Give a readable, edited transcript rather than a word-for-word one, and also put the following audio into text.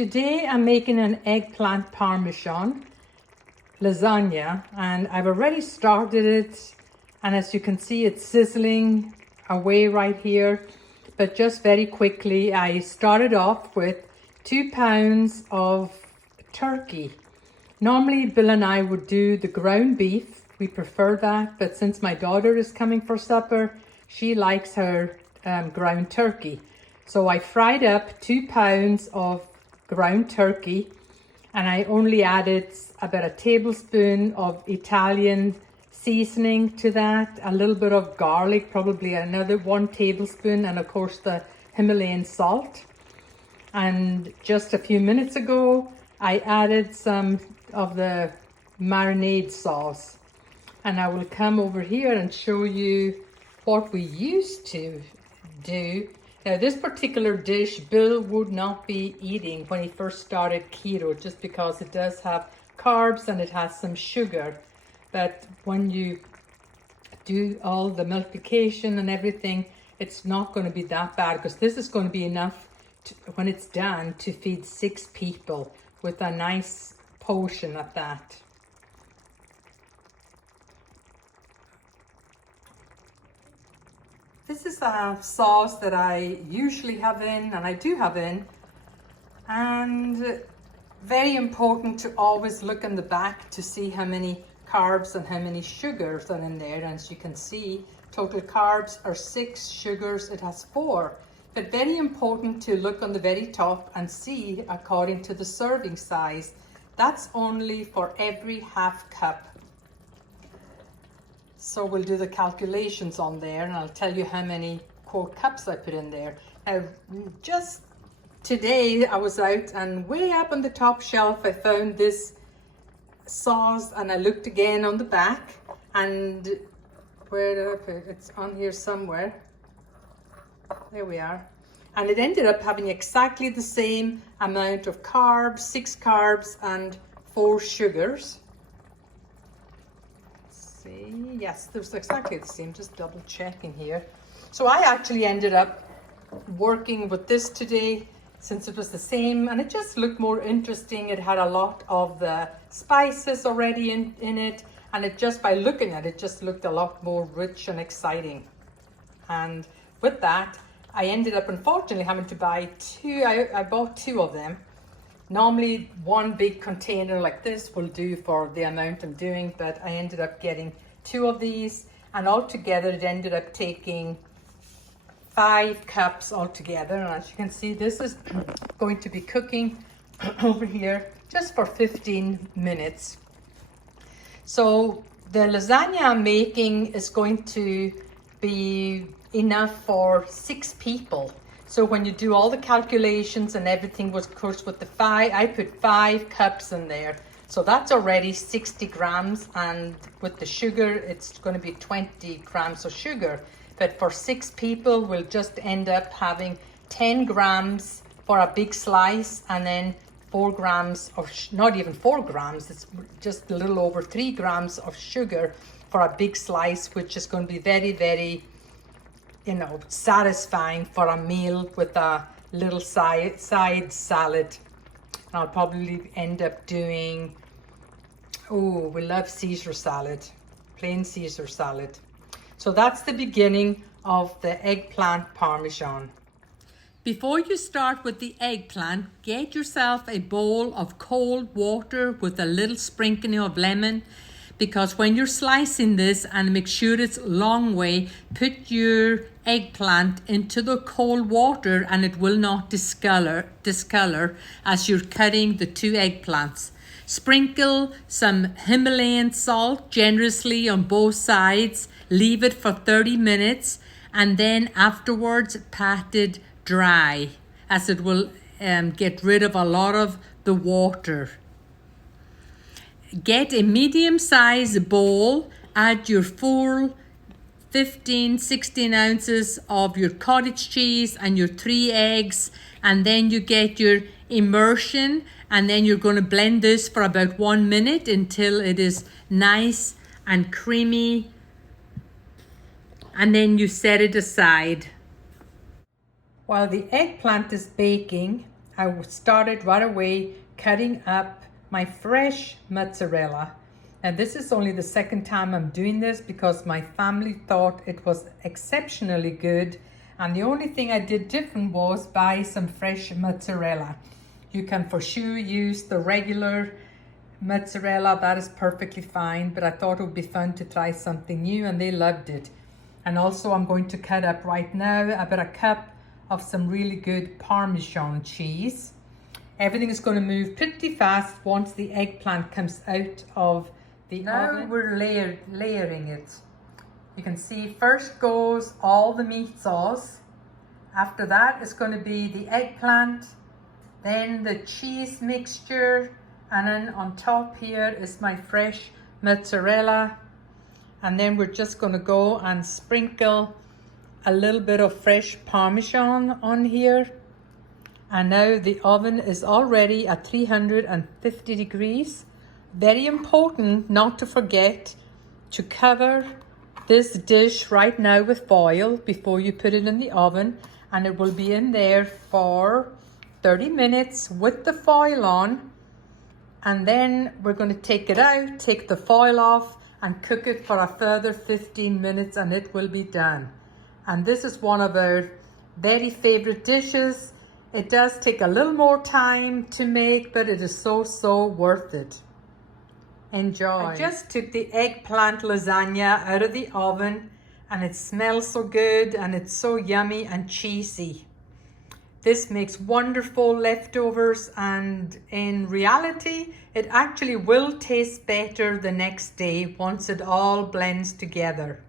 Today I'm making an eggplant parmesan lasagna, and I've already started it, and as you can see it's sizzling away right here. But just very quickly, I started off with 2 pounds of turkey. Normally Bill and I would do the ground beef, we prefer that, but since my daughter is coming for supper, she likes her ground turkey. So I fried up 2 pounds of ground turkey, and I only added about a tablespoon of Italian seasoning to that, a little bit of garlic, probably another 1 tablespoon, and of course the Himalayan salt. And just a few minutes ago, I added some of the marinade sauce. And I will come over here and show you what we used to do. Now, this particular dish, Bill would not be eating when he first started keto, just because it does have carbs and it has some sugar. But when you do all the multiplication and everything, it's not going to be that bad, because this is going to be enough to, when it's done, to feed 6 people with a nice portion of that. This is a sauce that I usually have in, and I do have in, and very important to always look in the back to see how many carbs and how many sugars are in there. And as you can see, total carbs are 6, sugars it has 4. But very important to look on the very top and see according to the serving size. That's only for every half cup. So we'll do the calculations on there, and I'll tell you how many quote cups I put in there. Now, just today I was out, and way up on the top shelf I found this sauce, and I looked again on the back, and where did I put it? It's on here somewhere. There we are. And it ended up having exactly the same amount of carbs, 6 carbs and 4 sugars. See, yes, there's exactly the same, just double checking here. So I actually ended up working with this today, since it was the same, and it just looked more interesting. It had a lot of the spices already in it, and it just, by looking at it, just looked a lot more rich and exciting. And with that, I ended up unfortunately having to buy 2. I bought 2 of them. Normally 1 big container like this will do for the amount I'm doing, but I ended up getting 2 of these, and altogether it ended up taking 5 cups altogether. And as you can see, this is going to be cooking over here just for 15 minutes. So the lasagna I'm making is going to be enough for 6 people. So when you do all the calculations and everything, was of course with the 5, I put 5 cups in there. So that's already 60 grams, and with the sugar, it's going to be 20 grams of sugar. But for 6 people, we'll just end up having 10 grams for a big slice, and then 4 grams of, not even 4 grams, it's just a little over 3 grams of sugar for a big slice, which is going to be very, very, you know, satisfying for a meal with a little side salad. I'll probably end up doing, oh, we love Caesar salad, plain Caesar salad. So that's the beginning of the eggplant parmesan. Before you start with the eggplant, get yourself a bowl of cold water with a little sprinkling of lemon, because when you're slicing this, and make sure it's long way, put your eggplant into the cold water and it will not discolor as you're cutting the 2 eggplants. Sprinkle some Himalayan salt generously on both sides, leave it for 30 minutes, and then afterwards pat it dry, as it will get rid of a lot of the water. Get a medium-sized bowl, add your full 16 ounces of your cottage cheese and your 3 eggs, and then you get your immersion, and then you're going to blend this for about 1 minute until it is nice and creamy, and then you set it aside. While the eggplant is baking, I started right away cutting up my fresh mozzarella. And this is only the second time I'm doing this because my family thought it was exceptionally good. And the only thing I did different was buy some fresh mozzarella. You can for sure use the regular mozzarella, that is perfectly fine, but I thought it would be fun to try something new and they loved it. And also I'm going to cut up right now about a cup of some really good parmesan cheese. Everything is going to move pretty fast once the eggplant comes out of the oven. Now we're layering it. You can see first goes all the meat sauce. After that is going to be the eggplant, then the cheese mixture, and then on top here is my fresh mozzarella. And then we're just going to go and sprinkle a little bit of fresh parmesan on here. And now the oven is already at 350 degrees. Very important not to forget to cover this dish right now with foil before you put it in the oven. And it will be in there for 30 minutes with the foil on. And then we're going to take it out, take the foil off, and cook it for a further 15 minutes and it will be done. And this is one of our very favorite dishes. It does take a little more time to make, but it is so worth it. Enjoy. I just took the eggplant lasagna out of the oven and it smells so good and it's so yummy and cheesy. This makes wonderful leftovers, and in reality, it actually will taste better the next day once it all blends together.